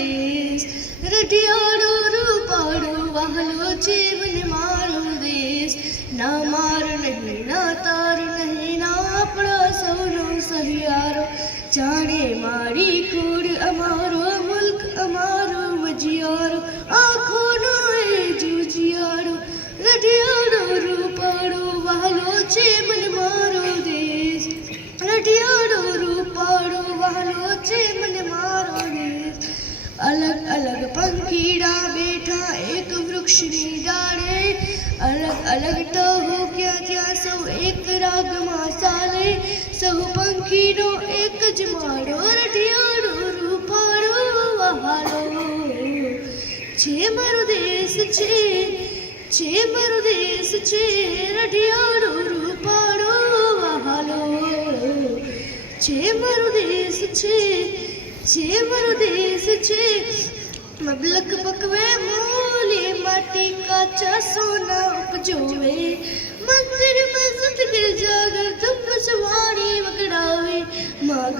દેશ રઢિયાળો રૂપાળો વહાલો છે મને મારો દેશ ના માર નહીં ના તાર નહીં ના આપણા સૌનો સહિયારો જાણે મારી કુળ અમારો મુલ્ક અમારો વજિયારો આંખોનો એ જુજિયારો રઢિયાળો રૂપાળો વહાલો છે મને મારો દેશ રઢિયાળો રૂપાળો વહાલો છે મને મારો દેશ अलग अलग पंखीड़ा बैठा एक वृक्ष ની ડાળે अलग अलग टहो क्या क्या सौ एक राग માં ચાલે સૌ પંખીનો એક જ માળો રઢિયાળો રૂપાળો વહાલો છે મારો દેશ છે મારો દેશ છે રઢિયાળો રૂપાળો વહાલો છે મારો દેશ છે મારો देश छे मबलक पकवे मोले माटी काचा सोना उपजोवे मंदिर मस्जिद गिरजाघर धूप सवारी वकड़ावे मां